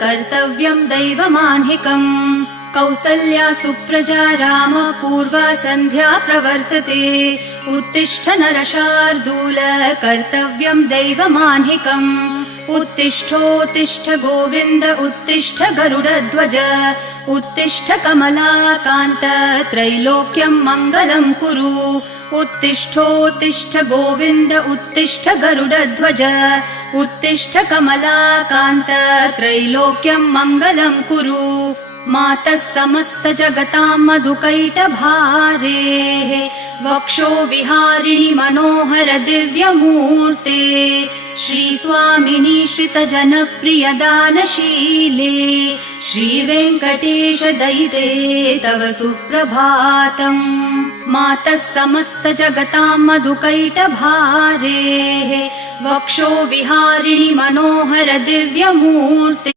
कर्तव्यं दैवमान्हिकम् कौसल्या सुप्रजा राम पूर्वा सन्ध्या प्रवर्तते उत्तिष्ठ नरशार्दूल कर्तव्यं दैवमान्हिकम् उत्तिष्ठोत्तिष्ठ गोविन्द उत्तिष्ठ गरुडध्वज उत्तिष्ठ कमलाकान्त त्रैलोक्यं मङ्गलं कुरु उत्तिष्ठोत्तिष्ठ गोविन्द उत्तिष्ठ गरुडध्वज उत्तिष्ठ कमलाकान्त त्रैलोक्यं मङ्गलं कुरु मातः समस्त जगतां मधुकैटभारेः वक्षो विहारिणि मनोहर दिव्यमूर्ते श्रीस्वामिनि श्रितजनप्रिय दानशीले श्रीवेङ्कटेश दयिते तव सुप्रभातम् मातः समस्त जगतां मधुकैटभारेः वक्षो विहारिणि मनोहर दिव्यमूर्ते